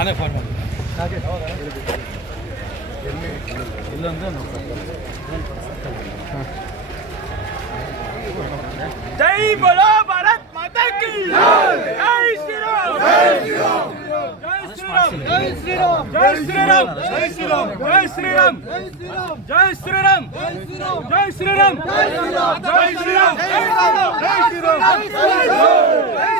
ನಾನೇ ಫೋನ್ ಮಾಡಿ ಇಲ್ಲೊಂದು ಜೈ ಬೋಲೋ ಭಾರತ್ ಮಾತಾ ಕಿ ಜೈ ಶ್ರೀರಾಮ್ ಜೈ ಶ್ರೀರಾಮ್ ಜೈ ಶ್ರೀರಾಮ್ ಜೈ ಶ್ರೀರಾಮ್ ಜೈ ಶ್ರೀರಾಮ್ ಜೈ ಶ್ರೀರಾಮ್ ಜೈ ಶ್ರೀರಾಮ್ ಜೈ ಶ್ರೀರಾಮ್ ಜೈ ಶ್ರೀರಾಮ್ ಜೈ ಶ್ರೀರಾಮ್ ಜೈ ಶ್ರೀರಾಮ್ ಜೈ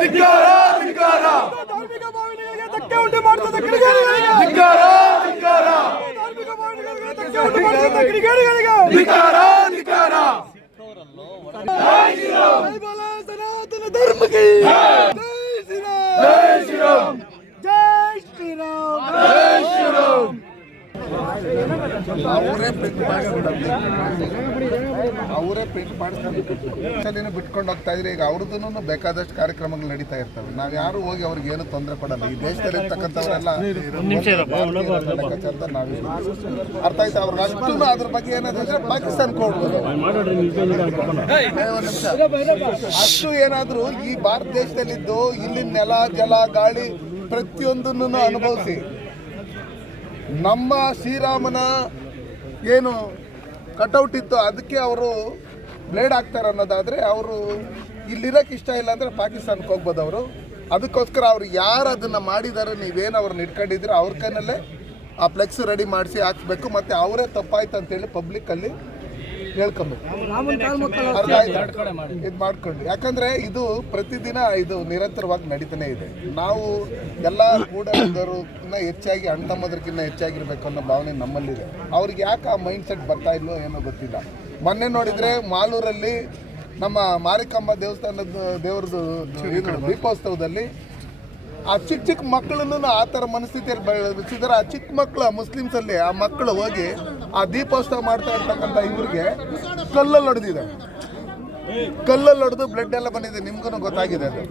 ಧಿಕ್ಕಾರ ಧಿಕ್ಕಾರ. ಧಾರ್ಮಿಕ ಭಾವನೆಗಳಿಗೆ ಧಕ್ಕೆ ಉಂಟು ಮಾಡ್ತದ ಕಿಡಿಗೇಡಿಗಳಿಗೆ. ಧಿಕ್ಕಾರ ಧಿಕ್ಕಾರ. ಧಾರ್ಮಿಕ ಭಾವನೆಗಳಿಗೆ ಧಕ್ಕೆ ಉಂಟು ಮಾಡ್ತದ ಕಿಡಿಗೇಡಿಗಳಿಗೆ. ಧಿಕ್ಕಾರ ಧಿಕ್ಕಾರ. ಸನಾತನ ಧರ್ಮ ಕಿ ಜೈ ಶ್ರೀರಾಮ್. ಜೈ ಶ್ರೀರಾಮ್. ಜೈ ಶ್ರೀರಾಮ್. ಜೈ ಶ್ರೀರಾಮ್. ಅವರೇ ಪ್ರಿಂಟ್ ಮಾಡಿ ಅವರೇ ಪ್ರಿಂಟ್ ಮಾಡಿಸ್ತಾರೆ ಬಿಟ್ಕೊಂಡು ಹೋಗ್ತಾ ಇದ್ರೆ ಈಗ ಅವ್ರದ್ದು ಬೇಕಾದಷ್ಟು ಕಾರ್ಯಕ್ರಮಗಳು ನಡೀತಾ ಇರ್ತವೆ. ನಾವು ಯಾರು ಹೋಗಿ ಅವ್ರಿಗೆ ಏನು ತೊಂದರೆ ಕೊಡಲ್ಲ ಈ ದೇಶದಲ್ಲಿ ಇರ್ತಕ್ಕಂಥವರೆಲ್ಲ ಲೆಕ್ಕಾಚಾರದಲ್ಲಿ. ಅರ್ಥ ಆಯ್ತು? ಅವ್ರಿಗೆ ಅಷ್ಟು ಅದ್ರ ಬಗ್ಗೆ ಏನಾದ್ರೆ ಪಾಕಿಸ್ತಾನ ನಿಮಿಷ. ಅಷ್ಟು ಏನಾದ್ರು ಈ ಭಾರತ ದೇಶದಲ್ಲಿದ್ದು ಇಲ್ಲಿನ ನೆಲ ಜಲ ಗಾಳಿ ಪ್ರತಿಯೊಂದನ್ನು ಅನುಭವಿಸಿ. ನಮ್ಮ ಶ್ರೀರಾಮನ ಏನು ಕಟೌಟ್ ಇತ್ತು ಅದಕ್ಕೆ ಅವರು ಬ್ಲೇಡ್ ಹಾಕ್ತಾರೆ ಅನ್ನೋದಾದರೆ ಅವರು ಇಲ್ಲಿರೋಕ್ಕೆ ಇಷ್ಟ ಇಲ್ಲ ಅಂದರೆ ಪಾಕಿಸ್ತಾನಕ್ಕೆ ಹೋಗ್ಬೋದು ಅವರು. ಅದಕ್ಕೋಸ್ಕರ ಅವ್ರು ಯಾರು ಅದನ್ನು ಮಾಡಿದ್ದಾರೆ ನೀವೇನು ಅವ್ರನ್ನ ಇಟ್ಕೊಂಡಿದ್ರೆ ಅವ್ರ ಕೈನಲ್ಲೇ ಆ ಫ್ಲೆಕ್ಸ್ ರೆಡಿ ಮಾಡಿಸಿ ಹಾಕ್ಬೇಕು ಮತ್ತು ಅವರೇ ತಪ್ಪಾಯ್ತು ಅಂತೇಳಿ ಪಬ್ಲಿಕ್ಕಲ್ಲಿ ಆಯ್ತಾ? ಇದು ಮಾಡ್ಕೊಂಡು. ಯಾಕಂದ್ರೆ ಇದು ಪ್ರತಿದಿನ ಇದು ನಿರಂತರವಾಗಿ ನಡೀತಾನೆ ಇದೆ. ನಾವು ಎಲ್ಲ ಕೂಡಲಿದ್ದವ್ರನ್ನ ಹೆಚ್ಚಾಗಿ ಅಣ್ಣ ತಮ್ಮದ್ರಕ್ಕಿಂತ ಹೆಚ್ಚಾಗಿರ್ಬೇಕು ಅನ್ನೋ ಭಾವನೆ ನಮ್ಮಲ್ಲಿದೆ. ಅವ್ರಿಗೆ ಯಾಕೆ ಆ ಮೈಂಡ್ ಸೆಟ್ ಬರ್ತಾ ಇಲ್ಲೋ ಏನೋ ಗೊತ್ತಿಲ್ಲ. ಮೊನ್ನೆ ನೋಡಿದ್ರೆ ಮಾಲೂರಲ್ಲಿ ನಮ್ಮ ಮಾರಿಕಮ್ಮ ದೇವಸ್ಥಾನದ ದೇವ್ರದ್ದು ದೀಪೋತ್ಸವದಲ್ಲಿ ಆ ಚಿಕ್ಕ ಚಿಕ್ಕ ಮಕ್ಕಳನ್ನು ಆ ಥರ ಮನಸ್ಥಿತಿಯಲ್ಲಿ ಬೆಳೆಸಿದ್ರೆ ಆ ಚಿಕ್ಕ ಮಕ್ಕಳು ಮುಸ್ಲಿಮ್ಸಲ್ಲಿ ಆ ಮಕ್ಕಳು ಹೋಗಿ ಆ ದೀಪೋತ್ಸವ ಮಾಡ್ತಾ ಇರ್ತಕ್ಕಂಥ ಇವ್ರಿಗೆ ಕಲ್ಲಲ್ಲಿ ಹೊಡೆದಿದೆ. ಕಲ್ಲಲ್ಲಿ ಹೊಡೆದು ಬ್ಲಡ್ ಎಲ್ಲ ಬಂದಿದೆ. ನಿಮ್ಗೂ ಗೊತ್ತಾಗಿದೆ ಅದು.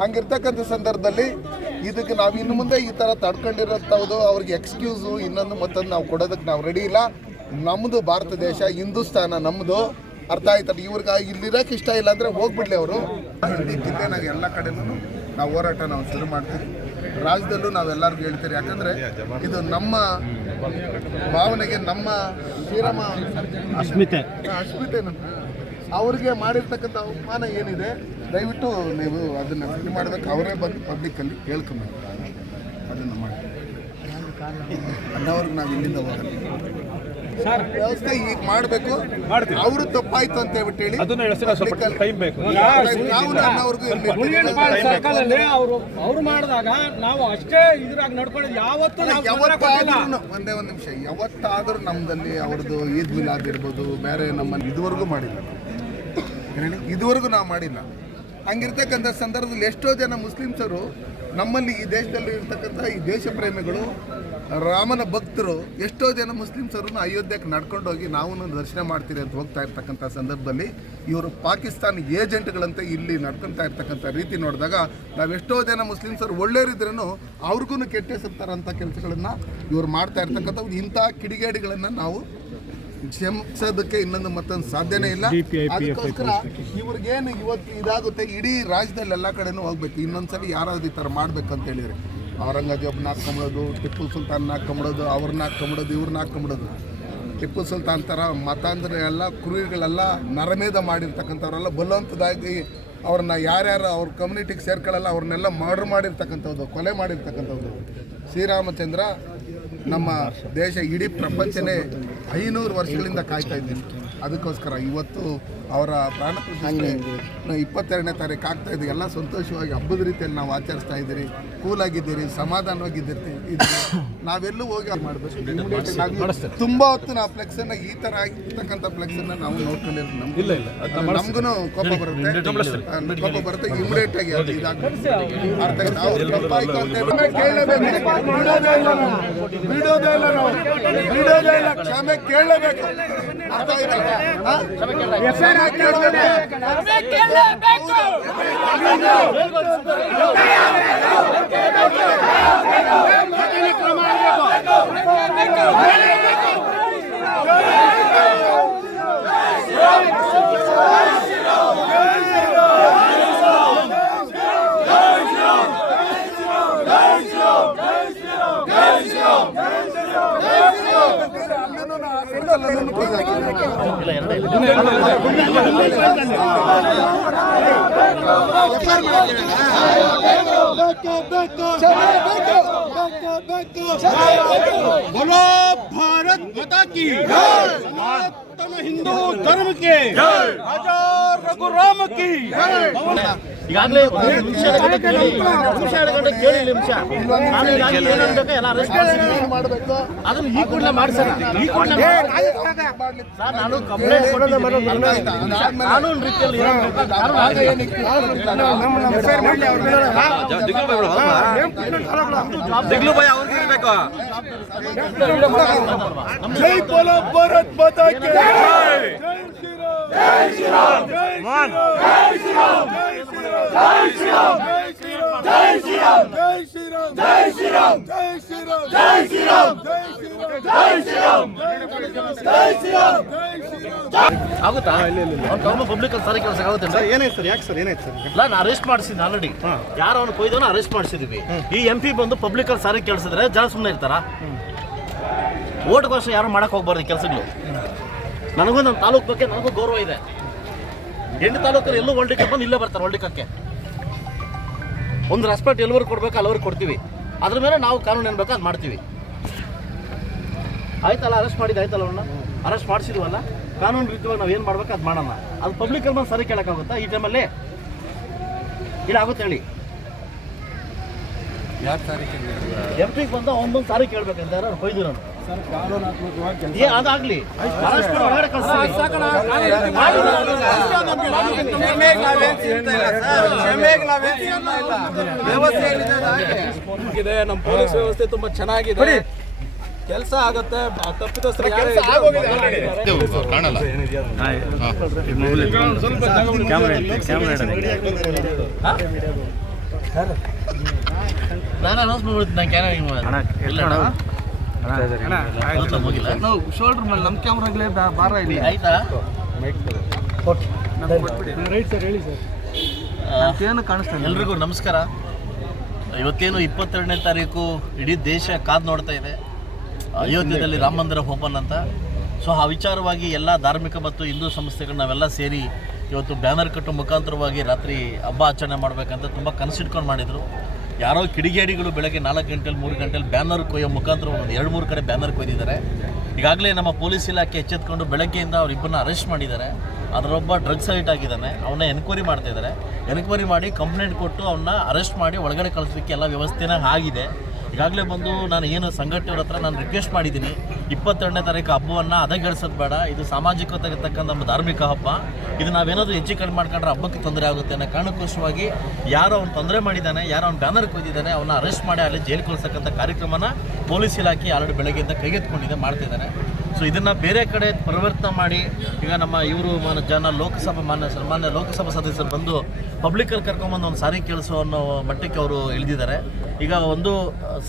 ಹಂಗಿರ್ತಕ್ಕಂಥ ಸಂದರ್ಭದಲ್ಲಿ ಇದಕ್ಕೆ ನಾವು ಇನ್ನು ಮುಂದೆ ಈ ಥರ ತಡ್ಕೊಂಡಿರೋಂಥದ್ದು ಅವ್ರಿಗೆ ಎಕ್ಸ್ಕ್ಯೂಸು ಇನ್ನೊಂದು ಮತ್ತೊಂದು ನಾವು ಕೊಡೋದಕ್ಕೆ ನಾವು ರೆಡಿ ಇಲ್ಲ. ನಮ್ಮದು ಭಾರತ ದೇಶ, ಹಿಂದೂಸ್ತಾನ ನಮ್ಮದು ಅರ್ಥ ಆಯ್ತಲ್ಲ ಇವ್ರಿಗೆ ಇಲ್ಲಿರೋಕೆ ಇಷ್ಟ ಇಲ್ಲ ಅಂದರೆ ಹೋಗ್ಬಿಡ್ಲಿ ಅವರು. ಜಿಲ್ಲೆನಾಗ ಎಲ್ಲ ಕಡೆನೂ ನಾವು ಹೋರಾಟ ನಾವು ಶುರು ಮಾಡ್ತೀವಿ. ರಾಜ್ಯದಲ್ಲೂ ನಾವೆಲ್ಲರಿಗೂ ಹೇಳ್ತೀರಿ ಯಾಕಂದರೆ ಇದು ನಮ್ಮ ಭಾವನೆಗೆ ನಮ್ಮ ಶ್ರೀರಾಮ ಅಸ್ಮಿತೆ. ಅಸ್ಮಿತೆ ನಮ್ಮ ಅವ್ರಿಗೆ ಮಾಡಿರ್ತಕ್ಕಂಥ ಅವಮಾನ ಏನಿದೆ ದಯವಿಟ್ಟು ನೀವು ಅದನ್ನು ಇದು ಮಾಡಬೇಕು. ಅವರೇ ಬಂದು ಪಬ್ಲಿಕ್ಕಲ್ಲಿ ಹೇಳ್ಕೊಬೇಕು ಅದನ್ನು ಮಾಡಿ. ಅನ್ನೋರ್ಗೆ ನಾವು ಇಲ್ಲಿಂದ ಹೋಗಲ್ಲ. ವ್ಯವಸ್ಥೆ ಈಗ ಮಾಡಬೇಕು. ಅವರು ತಪ್ಪಾಯ್ತು ಅಂತ ಹೇಳ್ಬಿಟ್ಟು ಹೇಳಿ. ಅದನ್ನ ಹೇಳ್ತೀನಿ, ಸ್ವಲ್ಪ ಟೈಮ್ ಬೇಕು. ನಾವು ಇಲ್ಲಿ. ಅವರು ಅವ್ರು ಮಾಡಿದಾಗ ನಾವು ಅಷ್ಟೇ ಇದ್ರಾಗ ನಡ್ಕೊಳ್ಳೋದು. ಯಾವತ್ತೂ ಒಂದೇ ಒಂದು ನಿಮಿಷ. ಯಾವತ್ತಾದ್ರೂ ನಮ್ಮದಲ್ಲಿ ಅವ್ರದ್ದು ಈದ್ ಮಿಲಾದ್ ಇರ್ಬೋದು ಬೇರೆ ನಮ್ಮಲ್ಲಿ ಇದುವರೆಗೂ ಮಾಡಿಲ್ಲ. ಇದುವರೆಗೂ ನಾವು ಮಾಡಿಲ್ಲ. ಹಂಗಿರ್ತಕ್ಕಂಥ ಸಂದರ್ಭದಲ್ಲಿ ಎಷ್ಟೋ ಜನ ಮುಸ್ಲಿಮ್ಸರು ನಮ್ಮಲ್ಲಿ ಈ ದೇಶದಲ್ಲಿ ಇರ್ತಕ್ಕಂಥ ಈ ದೇಶ ಪ್ರೇಮಿಗಳು ರಾಮನ ಭಕ್ತರು ಎಷ್ಟೋ ಜನ ಮುಸ್ಲಿಮ್ಸರನ್ನು ಅಯೋಧ್ಯೆಗೆ ನಡ್ಕೊಂಡು ಹೋಗಿ ನಾವು ದರ್ಶನ ಮಾಡ್ತೀರಿ ಅಂತ ಹೋಗ್ತಾ ಇರ್ತಕ್ಕಂಥ ಸಂದರ್ಭದಲ್ಲಿ ಇವರು ಪಾಕಿಸ್ತಾನ ಏಜೆಂಟ್ಗಳಂತೆ ಇಲ್ಲಿ ನಡ್ಕೊತಾ ಇರ್ತಕ್ಕಂಥ ರೀತಿ ನೋಡಿದಾಗ ನಾವೆಷ್ಟೋ ಜನ ಮುಸ್ಲಿಮ್ಸರು ಒಳ್ಳೆಯವರಿದ್ರೂ ಅವ್ರಿಗೂ ಕೆಟ್ಟ ಸುತ್ತಾರಂಥ ತರೋಂಥ ಕೆಲಸಗಳನ್ನು ಇವ್ರು ಮಾಡ್ತಾ ಇರ್ತಕ್ಕಂಥ ಇಂಥ ಕಿಡಿಗೇಡಿಗಳನ್ನು ನಾವು ಕ್ಷಮಿಸೋದಕ್ಕೆ ಇನ್ನೊಂದು ಮತ್ತೊಂದು ಸಾಧ್ಯನೇ ಇಲ್ಲ. ಅದಕ್ಕೋಸ್ಕರ ಇವ್ರಿಗೇನು ಇವತ್ತು ಇದಾಗುತ್ತೆ ಇಡೀ ರಾಜ್ಯದಲ್ಲಿ ಎಲ್ಲ ಕಡೆನೂ ಹೋಗ್ಬೇಕು ಇನ್ನೊಂದ್ಸಲಿ ಯಾರಾದ್ರೂ ಈ ಥರ ಮಾಡ್ಬೇಕಂತ ಹೇಳಿದ್ರೆ. ಔರಂಗಜೇಬ್ನ ಹಾಕೊಂಬಿಡೋದು ಟಿಪ್ಪು ಸುಲ್ತಾನ್ ಹಾಕೊಂಬಿಡೋದು ಅವ್ರನ್ನ ಹಾಕೊಂಬಿಡೋದು ಇವ್ರನ್ನ ಹಾಕೊಂಬಿಡೋದು ಟಿಪ್ಪು ಸುಲ್ತಾನ್ ಥರ ಮತಾಂತರ ಎಲ್ಲ ಕ್ರೂರಿಗಳೆಲ್ಲ ನರಮೇಧ ಮಾಡಿರ್ತಕ್ಕಂಥವ್ರೆಲ್ಲ ಬಲವಂತದಾಗಿ ಅವ್ರನ್ನ ಯಾರ್ಯಾರು ಅವ್ರ ಕಮ್ಯುನಿಟಿಗೆ ಸೇರ್ಕೊಳ್ಳಲ್ಲ ಅವ್ರನ್ನೆಲ್ಲ ಮರ್ಡರ್ ಮಾಡಿರ್ತಕ್ಕಂಥದ್ದು ಕೊಲೆ ಮಾಡಿರ್ತಕ್ಕಂಥದ್ದು ಶ್ರೀರಾಮಚಂದ್ರ ನಮ್ಮ ದೇಶ ಇಡೀ ಪ್ರಪಂಚನೇ ಐನೂರು ವರ್ಷಗಳಿಂದ ಕಾಯ್ತಾ ಇದ್ದೀವಿ ಅದಕ್ಕೋಸ್ಕರ ಇವತ್ತು ಅವರ ಪ್ರಾಣ ಪ್ರತಿಷ್ಠೆ ಇಪ್ಪತ್ತೆರಡನೇ ತಾರೀಕು ಆಗ್ತಾ ಇದೆ. ಎಲ್ಲ ಸಂತೋಷವಾಗಿ ಹಬ್ಬದ ರೀತಿಯಲ್ಲಿ ನಾವು ಆಚರಿಸ್ತಾ ಇದ್ದೀರಿ. ಕೂಲಾಗಿದ್ದೀರಿ ಸಮಾಧಾನವಾಗಿದ್ದೀರಿ. ನಾವೆಲ್ಲೂ ಹೋಗಿ ಮಾಡಬೇಕು. ತುಂಬಾ ಹೊತ್ತು ನಾವು ಫ್ಲೆಕ್ಸ್ ಅನ್ನ ಈ ತರ ಆಗಿರ್ತಕ್ಕಂಥ ಫ್ಲೆಕ್ಸ್ ಅನ್ನ ನಾವು ನೋಡ್ಕೊಂಡಿರ್ತೀವಿ ನಮ್ಗೂ. ನಮ್ಗೂ ಕೋಪ ಬರುತ್ತೆ. ಕೋಪ ಬರುತ್ತೆ. ಇಮಿಡಿಯೇಟ್ ಆಗಿ ಅದು ಇದಾಗ್ಬೇಕು ಅರ್ಥ ಆಯ್ತಾ? ಅವ್ರು ಅಂತ ಕೇಳಲೇಬೇಕು. ಬಿಡೋದೇ ಇಲ್ಲ. ಕ್ಷಮೆ ಕೇಳಲೇಬೇಕು. ಅರ್ಥ ಆಯ್ತಾ? ಕ್ರಮ भारत माता की सनातन हिंदू धर्म के राजा रघुराम की ಈಗಾಗಲೇ ನಿಮಿಷ ನಿಮಿಷ ಎರಡು ಗಂಟೆ ಕೇಳಿ ನಿಮಿಷ ನಾನು ಈಗಾಗಲೇ ಏನು ಅನ್ಬೇಕು ಎಲ್ಲ ಅರೆಸ್ಟ್ ಮಾಡಬೇಕು ಅದನ್ನ ಈ ಕೂಡಲೇ ಮಾಡಿ ಸರ್ ಈ ಕೂಡಲೇ ಸರ್ ನಾನು ಕಂಪ್ಲೇಂಟ್ ಕೊಡೋದು ಕಾನೂನು ರೀತಿಯಲ್ಲಿ ಏನಾಗ್ಬೇಕು? जय बोलो भारत माता के जय श्री राम जय श्री राम जय श्री राम जय श्री राम जय श्री राम जय श्री राम जय श्री राम जय श्री राम जय श्री राम जय श्री राम जय श्री राम जय श्री राम जय श्री राम ಆಗುತ್ತಾ? ಅವ್ನು ತಮ್ಮ ಪಬ್ಲಿಕ್ ಸಾರಿ ಕೆಲಸ ಆಗುತ್ತೆ ಸರ್ ಏನಾಯ್ತು ಸರ್? ಯಾಕೆ ಸರ್ ಏನಾಯ್ತು ಸರ್ ಇಲ್ಲ ನಾನು ಅರೆಸ್ಟ್ ಮಾಡಿಸಿದ್ದೆ ಆಲ್ರೆಡಿ ಯಾರು ಅವನು ಕೊಯ್ದವನು ಅರೆಸ್ಟ್ ಮಾಡಿಸಿದ್ವಿ. ಈ ಎಂ ಪಿ ಬಂದು ಪಬ್ಲಿಕ್ ಅಲ್ಲಿ ಸಾರಿ ಕೇಳಿಸಿದ್ರೆ ಜನ ಸುಮ್ಮನೆ ಇರ್ತಾರ? ಓಟ್ಗೋಸ್ಕರ ಯಾರು ಮಾಡಕ್ ಹೋಗ್ಬಾರ್ದು ಕೆಲಸಗಳು? ನನಗೂ ನಮ್ಮ ತಾಲೂಕು ಬಗ್ಗೆ ನನಗೂ ಗೌರವ ಇದೆ. ಎಂಟು ತಾಲೂಕಲ್ಲಿ ಎಲ್ಲೂ ವರ್ಲ್ಡ್ ಬಂದು ಇಲ್ಲೇ ಬರ್ತಾರೆ ಹೊಲ್ಡಿಕಕ್ಕೆ ಒಂದು ರೆಸ್ಪೆಕ್ಟ್ ಎಲ್ಲರಿಗೂ ಕೊಡ್ಬೇಕು ಅಲ್ಲವ್ರಿಗೆ ಕೊಡ್ತೀವಿ. ಅದ್ರ ಮೇಲೆ ನಾವು ಕಾನೂನು ಏನು ಬೇಕೋ ಅದು ಮಾಡ್ತೀವಿ. ಆಯ್ತಲ್ಲ ಅರೆಸ್ಟ್ ಮಾಡಿದ್ದು ಆಯ್ತಲ್ಲ ಅವನ್ನ ಅರೆಸ್ಟ್ ಮಾಡಿಸಿದ್ವಲ್ಲ? ಕಾನೂನು ರೀತಿಯಾಗಿ ನಾವು ಏನು ಮಾಡ್ಬೇಕು ಅದು ಮಾಡೋಣ ಅದು ಪಬ್ಲಿಕಲ್ಲಿ ಬಂದು ಸರಿ ಕೇಳೋಕ್ಕಾಗುತ್ತಾ ಈ ಟೈಮಲ್ಲಿ ಇಲ್ಲ ಆಗುತ್ತೆ ಹೇಳಿ ಎಂ ಟಿ ಬಂದು ಒಂದೊಂದು ಸಾರಿ ಕೇಳ್ಬೇಕಂತ ಯಾರು ಕೊಯ್ದು ನಾನು ಏ ಅದಾಗ್ಲಿ ನಮ್ಮ ಪೊಲೀಸ್ ವ್ಯವಸ್ಥೆ ತುಂಬಾ ಚೆನ್ನಾಗಿದೆ ಕೆಲಸ ಆಗುತ್ತೆ ತಪ್ಪಿತಸ್ಥರು ಯಾರೇ ನಾನು ಅನೌನ್ಸ್ ಮಾಡ್ಬಿಡ್ತೀನಿ ನಾನು ನಾವು ಶೋಲ್ಡರ್ ಮೇಲೆ ನಮ್ಮ ಕ್ಯಾಮ್ರಾಗ್ಲೇ ಬಾರ ಇಲ್ಲಿ. ಆಯ್ತಾ? ಏನು ಕಾಣಿಸ್ತಾ ಇಲ್ಲ. ಎಲ್ರಿಗೂ ನಮಸ್ಕಾರ. ಇವತ್ತೇನು ಇಪ್ಪತ್ತೆರಡನೇ ತಾರೀಕು ಇಡೀ ದೇಶ ಕಾದು ನೋಡ್ತಾ ಇದೆ. ಅಯೋಧ್ಯೆಯಲ್ಲಿ ರಾಮ ಮಂದಿರ ಓಪನ್ ಅಂತ. ಸೊ ಆ ವಿಚಾರವಾಗಿ ಎಲ್ಲ ಧಾರ್ಮಿಕ ಮತ್ತು ಹಿಂದೂ ಸಂಸ್ಥೆಗಳು ನಾವೆಲ್ಲ ಸೇರಿ ಇವತ್ತು ಬ್ಯಾನರ್ ಕಟ್ಟೋ ಮುಖಾಂತರವಾಗಿ ರಾತ್ರಿ ಹಬ್ಬ ಆಚರಣೆ ಮಾಡಬೇಕಂತ ತುಂಬ ಕನಸಿಟ್ಕೊಂಡು ಮಾಡಿದರು. ಯಾರೋ ಕಿಡಿಗೇಡಿಗಳು ಬೆಳಗ್ಗೆ ನಾಲ್ಕು ಗಂಟೆಲಿ ಮೂರು ಗಂಟೆಲಿ ಬ್ಯಾನರ್ ಕೊಯ್ಯೋ ಮುಖಾಂತರ ಒಂದು ಎರಡು ಮೂರು ಕಡೆ ಬ್ಯಾನರ್ ಕೊಯ್ದಿದ್ದಾರೆ. ಈಗಾಗಲೇ ನಮ್ಮ ಪೊಲೀಸ್ ಇಲಾಖೆ ಎಚ್ಚೆತ್ಕೊಂಡು ಬೆಳಗ್ಗೆಯಿಂದ ಅವರಿಬ್ಬರನ್ನ ಅರೆಸ್ಟ್ ಮಾಡಿದ್ದಾರೆ. ಅದರೊಬ್ಬ ಡ್ರಗ್ಸ್ ಸೈಟ್ ಆಗಿದ್ದಾನೆ. ಅವನ್ನ ಎನ್ಕ್ವೈರಿ ಮಾಡ್ತಾ ಇದ್ದಾರೆ. ಎನ್ಕ್ವೈರಿ ಮಾಡಿ ಕಂಪ್ಲೇಂಟ್ ಕೊಟ್ಟು ಅವನ್ನ ಅರೆಸ್ಟ್ ಮಾಡಿ ಒಳಗಡೆ ಕಳಿಸೋದಕ್ಕೆ ಎಲ್ಲ ವ್ಯವಸ್ಥೆನ ಆಗಿದೆ. ಈಗಾಗಲೇ ಬಂದು ನಾನು ಏನು ಸಂಘಟನೆಯವ್ರ ಹತ್ರ ನಾನು ರಿಕ್ವೆಸ್ಟ್ ಮಾಡಿದ್ದೀನಿ. ಇಪ್ಪತ್ತೆರಡನೇ ತಾರೀಕು ಹಬ್ಬವನ್ನು ಅದಗೆಡಿಸೋದು ಬೇಡ. ಇದು ಸಾಮಾಜಿಕವಾಗಿರ್ತಕ್ಕಂಥ ನಮ್ಮ ಧಾರ್ಮಿಕ ಹಬ್ಬ. ಇದು ನಾವೇನಾದರೂ ಹೆಚ್ಚು ಕಡಿಮೆ ಮಾಡ್ಕೊಂಡ್ರೆ ಹಬ್ಬಕ್ಕೆ ತೊಂದರೆ ಆಗುತ್ತೆ ಅನ್ನೋ ಕಾರಣಕ್ಕೋಸ್ಕರವಾಗಿ ಯಾರು ಅವ್ನು ತೊಂದರೆ ಮಾಡಿದ್ದಾನೆ, ಯಾರು ಅವ್ನು ಬ್ಯಾನರ್ ಕೊಯ್ದಿದ್ದಾನೆ ಅವನ್ನ ಅರೆಸ್ಟ್ ಮಾಡಿ ಅಲ್ಲಿ ಜೈಲು ಕೊಡಿಸ್ತಕ್ಕಂಥ ಕಾರ್ಯಕ್ರಮನ ಪೊಲೀಸ್ ಇಲಾಖೆ ಆಲ್ರೆಡಿ ಬೆಳಗ್ಗೆಯಿಂದ ಕೈಗೆತ್ಕೊಂಡಿದೆ ಮಾಡ್ತಿದ್ದಾರೆ. ಸೊ ಇದನ್ನು ಬೇರೆ ಕಡೆ ಪರಿವರ್ತನೆ ಮಾಡಿ, ಈಗ ನಮ್ಮ ಇವರು ಮಾನ ಜನ ಲೋಕಸಭಾ ಮಾನ್ಯ ಸನ್ಮಾನ್ಯ ಲೋಕಸಭಾ ಸದಸ್ಯರು ಬಂದು ಪಬ್ಲಿಕಲ್ಲಿ ಕರ್ಕೊಂಬಂದು ಒಂದು ಸಾರಿ ಕೆಲಸ ಅನ್ನೋ ಮಟ್ಟಕ್ಕೆ ಅವರು ಇಳಿದಿದ್ದಾರೆ. ಈಗ ಒಂದು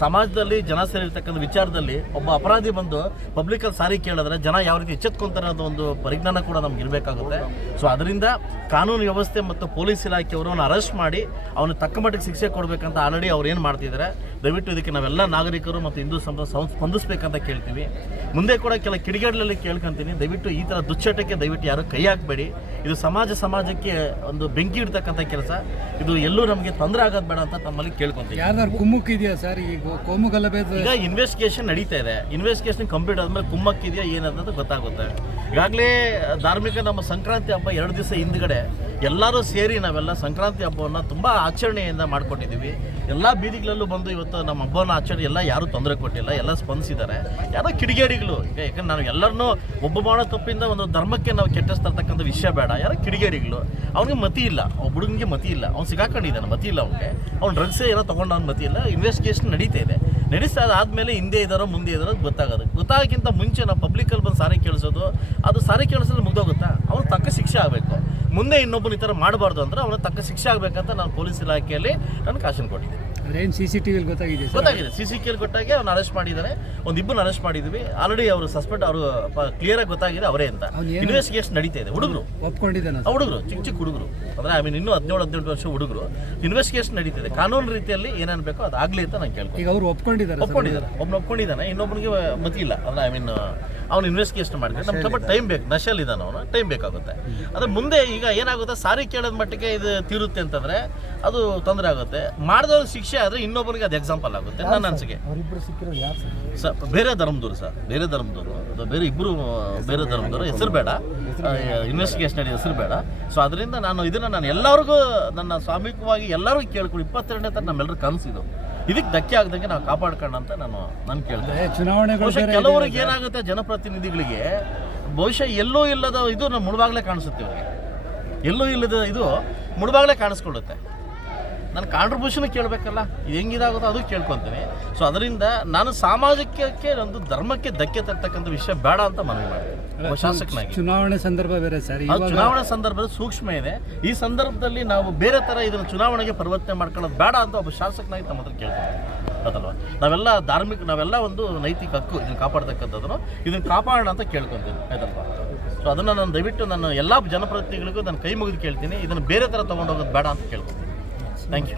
ಸಮಾಜದಲ್ಲಿ ಜನ ಸೇರಿರ್ತಕ್ಕಂಥ ವಿಚಾರದಲ್ಲಿ ಒಬ್ಬ ಅಪರಾಧಿ ಬಂದು ಪಬ್ಲಿಕಲ್ಲಿ ಸಾರಿ ಕೇಳಿದ್ರೆ ಜನ ಯಾವ ರೀತಿ ಎಚ್ಚೆತ್ಕೊಂತಾರೆ ಅನ್ನೋ ಒಂದು ಪರಿಜ್ಞಾನ ಕೂಡ ನಮ್ಗೆ ಇರಬೇಕಾಗುತ್ತೆ. ಸೊ ಅದರಿಂದ ಕಾನೂನು ವ್ಯವಸ್ಥೆ ಮತ್ತು ಪೊಲೀಸ್ ಇಲಾಖೆಯವರು ಅವನು ಅರೆಸ್ಟ್ ಮಾಡಿ ಅವನು ತಕ್ಕ ಮಟ್ಟಿಗೆ ಶಿಕ್ಷೆ ಕೊಡಬೇಕಂತ ಆಲ್ರೆಡಿ ಅವ್ರು ಏನು ಮಾಡ್ತಿದ್ದಾರೆ, ದಯವಿಟ್ಟು ಇದಕ್ಕೆ ನಾವೆಲ್ಲ ನಾಗರಿಕರು ಮತ್ತು ಹಿಂದೂ ಸಂಪ್ರದಾಯ ಸ್ಪಂದಿಸಬೇಕಂತ ಕೇಳ್ತೀವಿ. ಮುಂದೆ ಕೂಡ ಕೆಲ ಕಿಡಿಗೇಡಲಲ್ಲಿ ಕೇಳ್ಕೊಂತೀನಿ, ದಯವಿಟ್ಟು ಈ ಥರ ದುಶ್ಚಟಕ್ಕೆ ದಯವಿಟ್ಟು ಯಾರು ಕೈ ಹಾಕಬೇಡಿ. ಇದು ಸಮಾಜ ಸಮಾಜಕ್ಕೆ ಒಂದು ಬೆಂಕಿ ಇಡ್ತಕ್ಕಂಥ ಕೆಲಸ. ಇದು ಎಲ್ಲೂ ನಮಗೆ ತೊಂದರೆ ಆಗೋದು ಬೇಡ ಅಂತ ತಮ್ಮಲ್ಲಿ ಕೇಳ್ಕೊಂತೀವಿ ಕುಮ್ಮುಕ್ ಇದೆಯಾ ಸರ್ ಈಗ ಕೋಮು ಗಲಭೆ ಈಗ ಇನ್ವೆಸ್ಟಿಗೇಷನ್ ನಡೀತಾ ಇದೆ. ಇನ್ವೆಸ್ಟಿಗೇಷನ್ ಕಂಪ್ಲೀಟ್ ಆದ್ಮೇಲೆ ಕುಮ್ಮಕ್ಕಿದೆಯಾ ಏನಂತ ಗೊತ್ತಾಗುತ್ತೆ. ಈಗಾಗಲೇ ಧಾರ್ಮಿಕ ನಮ್ಮ ಸಂಕ್ರಾಂತಿ ಹಬ್ಬ ಎರಡು ದಿವಸ ಹಿಂದ್ಗಡೆ. ಎಲ್ಲರೂ ಸೇರಿ ನಾವೆಲ್ಲ ಸಂಕ್ರಾಂತಿ ಹಬ್ಬವನ್ನು ತುಂಬ ಆಚರಣೆಯಿಂದ ಮಾಡಿಕೊಟ್ಟಿದ್ದೀವಿ ಎಲ್ಲ ಬೀದಿಗಳಲ್ಲೂ ಬಂದು ಇವತ್ತು ನಮ್ಮ ಹಬ್ಬವನ್ನು ಆಚರಣೆ, ಎಲ್ಲ ಯಾರೂ ತೊಂದರೆ ಕೊಟ್ಟಿಲ್ಲ, ಎಲ್ಲ ಸ್ಪಂದಿಸಿದ್ದಾರೆ. ಯಾರೋ ಕಿಡಿಗೇಡಿಗಳು. ಈಗ ಯಾಕಂದ್ರೆ ನಾವು ಎಲ್ಲರನ್ನೂ ಒಬ್ಬ ಮಾಡೋ ತಪ್ಪಿಂದ ಒಂದು ಧರ್ಮಕ್ಕೆ ನಾವು ಕೆಟ್ಟಿಸ್ತಕ್ಕಂಥ ವಿಷಯ ಬೇಡ. ಯಾರೋ ಕಿಡಿಗೇಡಿಗಳು. ಅವ್ನಿಗೆ ಮತಿ ಇಲ್ಲ. ಒಬ್ಬ ಹುಡುಗನಿಗೆ ಮತಿ ಇಲ್ಲ. ಅವ್ನು ಸಿಗಾಕೊಂಡಿದ್ದಾನೆ, ಮತಿ ಇಲ್ಲ ಅವನಿಗೆ. ಅವ್ನು ಡ್ರಗ್ಸೇ ಏನೋ ತೊಗೊಂಡು ಅವ್ನು ಮತಿ ಇನ್ವೆಸ್ಟಿಗೇಷನ್ ನಡೀತಾ ಇದೆ. ನಡೆಸ್ತಾ ಅದಾದಮೇಲೆ ಹಿಂದೆ ಇದ್ದಾರೋ ಮುಂದೆ ಇದ್ದಾರೋ ಗೊತ್ತಾಗೋದು. ಗೊತ್ತಾಗೋಕ್ಕಿಂತ ಮುಂಚೆ ನಾವು ಪಬ್ಲಿಕಲ್ಲಿ ಬಂದು ಸಾರಿ ಕೇಳಿಸೋದು, ಅದು ಸಾರಿ ಕೇಳಿಸೋದು ಮುಗ್ದೋಗುತ್ತಾ? ಅವ್ರು ತಕ್ಕ ಶಿಕ್ಷೆ ಆಗಬೇಕು. ಮುಂದೆ ಇನ್ನೊಬ್ಬನ ಈ ಥರ ಮಾಡಬಾರ್ದು ಅಂದ್ರೆ ಅವನ ತಕ್ಕ ಶಿಕ್ಷೆ ಆಗಬೇಕಂತ ನಾನು ಪೊಲೀಸ್ ಇಲಾಖೆಯಲ್ಲಿ ನಾನು ಕಾಶನ್ ಕೊಟ್ಟಿದ್ದೆ ಏನು ಸಿ ಸಿ ಟಿ ವಿಲಿ ಗೊತ್ತಾಗಿದೆ ಸರ್? ಗೊತ್ತಾಗಿದೆ. ಸಿ ಸಿ ಕೇರ್ ಗೊತ್ತಾಗಿ ಅವ್ನು ಅರೆಸ್ಟ್ ಮಾಡಿದ್ದಾರೆ ಒಂದು ಇಬ್ಬರು ಅರೆಸ್ಟ್ ಮಾಡಿದ್ವಿ. ಆಲ್ರೆಡಿ ಅವರು ಸಸ್ಪೆಂಡ್ ಅವರು ಕ್ಲಿಯರ್ ಆಗಿ ಗೊತ್ತಾಗಿದೆ ಅವರೇ ಅಂತ. ಏನು- ಇನ್ವೆಸ್ಟಿಗೇಷನ್ ನಡೀತಾ ಇದೆ. ಹುಡುಗರು. ಒಪ್ಕೊಂಡಿದ್ದಾರೆ ಆ ಹುಡುಗರು ಚಿಕ್ಕ ಚಿಕ್ಕ ಹುಡುಗರು. ಅಂದರೆ ಐ ಮೀನ್ ಇನ್ನೂ ಹದಿನೇಳು ಹದಿನೆಂಟು ವರ್ಷ ಹುಡುಗರು. ಇನ್ವೆಸ್ಟಿಗೇಷನ್ ನಡೀತಿದೆ ಕಾನೂನು ರೀತಿಯಲ್ಲಿ ಏನೇನು ಬೇಕೋ ಅದು ಆಗಲಿ ಅಂತ ನಾನು ಕೇಳ್ಕೊಂಡು ಈಗ ಅವ್ರು ಒಪ್ಕೊಂಡಿದ್ದಾರೆ ಸರ್? ಒಪ್ಕೊಂಡಿದ್ದಾರೆ. ಒಬ್ಬನು ಒಪ್ಕೊಂಡಿದ್ದಾನೆ. ಇನ್ನೊಬ್ಬನಿಗೆ ಮತಿ ಇಲ್ಲ ಅಂದರೆ ಐ ಮೀನ್ ಅವ್ನು ಇನ್ವೆಸ್ಟಿಗೇಷನ್ ಮಾಡಿದ್ರೆ ನಮ್ಮ ಸ್ವಲ್ಪ ಟೈಮ್ ಬೇಕು. ನಶೆಯಲ್ಲಿ ಇದ್ದಾನೆ ಅವನು. ಟೈಮ್ ಬೇಕಾಗುತ್ತೆ. ಅದ್ರ ಮುಂದೆ ಈಗ ಏನಾಗುತ್ತೆ? ಸಾರಿ ಕೇಳೋದ್ ಮಟ್ಟಿಗೆ ಇದು ತೀರುತ್ತೆ ಅಂತಂದ್ರೆ ಅದು ತೊಂದರೆ ಆಗುತ್ತೆ. ಮಾಡಿದವ್ರ ಶಿಕ್ಷೆ ಆದರೆ ಇನ್ನೊಬ್ಬರಿಗೆ ಅದು ಎಕ್ಸಾಂಪಲ್ ಆಗುತ್ತೆ. ನನ್ನ ಅನಿಸಿಕೆ. ಸರ್? ಬೇರೆ ಧರ್ಮದವರು ಸರ್. ಬೇರೆ ಧರ್ಮದವರು. ಅದು ಬೇರೆ ಇಬ್ಬರು ಬೇರೆ ಧರ್ಮದವರು. ಹೆಸರು ಬೇಡ. ಇನ್ವೆಸ್ಟಿಗೇಷನ್ ಅಡಿ ಹೆಸರು ಬೇಡ. ಸೊ ಅದರಿಂದ ನಾನು ಇದನ್ನು ನಾನು ಎಲ್ಲರಿಗೂ ನನ್ನ ಸ್ವಾಮಿಕವಾಗಿ ಎಲ್ಲರಿಗೂ ಕೇಳ್ಕೊಂಡು ಇಪ್ಪತ್ತೆರಡನೇ ತರ ನಮ್ಮೆಲ್ಲರೂ ಕನಸಿದು. ಇದಕ್ಕೆ ಧಕ್ಕೆ ಆಗದಂಗೆ ನಾವು ಕಾಪಾಡ್ಕೊಳ್ಳೋಣ ಅಂತ ನಾನು ನಾನು ಕೇಳ್ತೇನೆ ಚುನಾವಣೆಗಳು ಕೆಲವರಿಗೆ ಏನಾಗುತ್ತೆ ಜನಪ್ರತಿನಿಧಿಗಳಿಗೆ ಬಹುಶಃ ಎಲ್ಲೂ ಇಲ್ಲದ ಇದು ನಮ್ಮ ಮುಳುಬಾಗ್ಲೇ ಕಾಣಿಸುತ್ತೆ ಇವರಿಗೆ. ಎಲ್ಲೂ ಇಲ್ಲದ ಇದು ಮುಳುಬಾಗ್ಲೇ ಕಾಣಿಸ್ಕೊಳ್ಳುತ್ತೆ. ನಾನು ಕಾಂಟ್ರಿಬ್ಯೂಷನ್ ಕೇಳಬೇಕಲ್ಲ ಇದು ಹೆಂಗಿದಾಗುತ್ತೋ ಅದು ಕೇಳ್ಕೊತೀನಿ. ಸೊ ಅದರಿಂದ ನಾನು ಸಾಮಾಜಿಕಕ್ಕೆ ಒಂದು ಧರ್ಮಕ್ಕೆ ಧಕ್ಕೆ ತರ್ತಕ್ಕಂಥ ವಿಷಯ ಬೇಡ ಅಂತ ಮನವಿ ಮಾಡ್ತೀನಿ. ಒಬ್ಬ ಶಾಸಕನಾಗಿ. ಚುನಾವಣೆ ಸಂದರ್ಭ ಬೇರೆ ಸರ್. ಅದು ಚುನಾವಣಾ ಸಂದರ್ಭದಲ್ಲಿ ಸೂಕ್ಷ್ಮ ಇದೆ. ಈ ಸಂದರ್ಭದಲ್ಲಿ ನಾವು ಬೇರೆ ಥರ ಇದನ್ನು ಚುನಾವಣೆಗೆ ಪರಿವರ್ತನೆ ಮಾಡ್ಕೊಳ್ಳೋದು ಬೇಡ ಅಂತ ಒಬ್ಬ ಶಾಸಕನಾಗಿ ತಮ್ಮ ಹತ್ರ ಕೇಳ್ತೀನಿ ಅದಲ್ವಾ? ನಾವೆಲ್ಲ ಧಾರ್ಮಿಕ ನಾವೆಲ್ಲ ಒಂದು ನೈತಿಕ ಹಕ್ಕು ಇದನ್ನ ಕಾಪಾಡ್ತಕ್ಕಂಥದ್ದು ಇದನ್ನ ಕಾಪಾಡೋಣ ಅಂತ ಕೇಳ್ಕೊತೀನಿ ಆಯ್ತಲ್ವಾ ಸೊ ಅದನ್ನು ನಾನು ದಯವಿಟ್ಟು ನಾನು ಎಲ್ಲ ಜನಪ್ರತಿನಿಧಿಗಳಿಗೂ ನಾನು ಕೈ ಮುಗಿದು ಕೇಳ್ತೀನಿ. ಇದನ್ನು ಬೇರೆ ಥರ ತೊಗೊಂಡೋಗೋದು ಬೇಡ ಅಂತ ಕೇಳ್ಕೊತೀನಿ. Thank you